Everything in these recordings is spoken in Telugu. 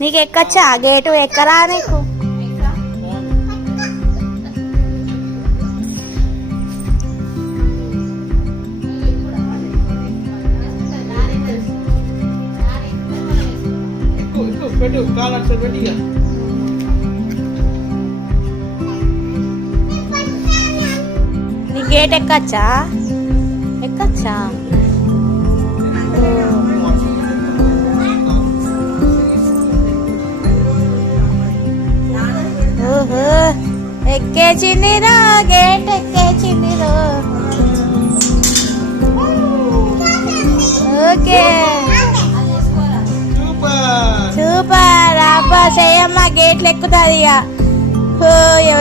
నీకు ఎక్కచ్చా గేటు ఎక్కరా నీకు? నీ గేట్ ఎక్కచ్చా? ఎక్కచ్చా? ఓహో ఎక్కేచిందిరో గేట్ ఎక్కేచిందిరో. ఓకే సూపర్ అబ్బా చేయమ్మ గేట్లు ఎక్కుతుంది ఇక.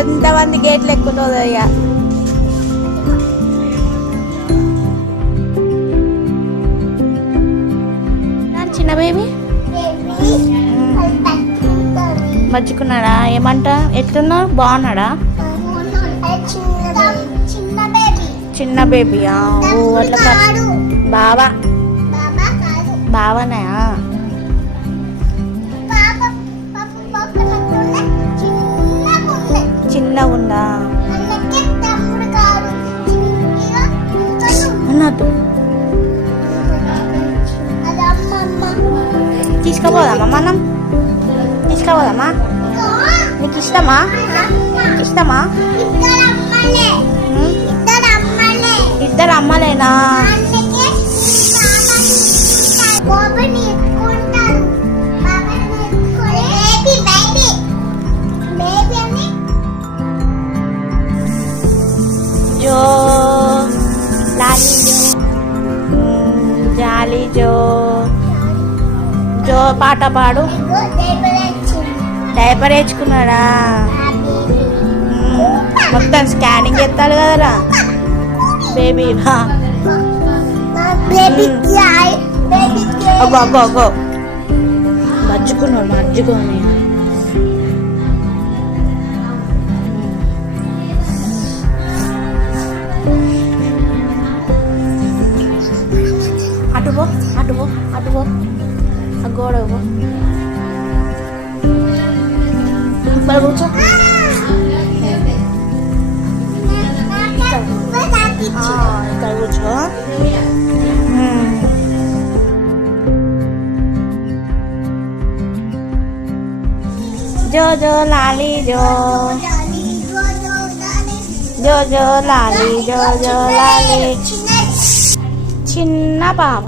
ఎంతమంది గేట్లు ఎక్కుతుందో ఇక. చిన్న బేబీ మర్చుకున్నాడా? ఏమంటా ఎట్లున్నా బాగున్నాడా? చిన్న బేబీయా? ఓ అట్లా బావా బావనా? చిన్నగా ఉందా? అన్నట్టు తీసుకుపోదామా మనం? తీసుకుపోదామా? నీకు ఇష్టమా? ఇష్టమా? ఇద్దరు అమ్మలేనా? జో లాలి జాలి జో జో పాట పాడు. డైపర్ వేసుకున్నాడా? మొత్తం స్కానింగ్ చేస్తాడు కదరా బేబీ. అబ్బో అబ్బో అబ్బో మర్చుకున్నాడు మర్చుకొని. అటుపో అటుపో అటుపో ఆ గోడ ఇక్కడ కూర్చో. ఇక్కడ కూర్చో. జో జో లాలి జో జో జో లాలి జో జో లాలి. చిన్న పాప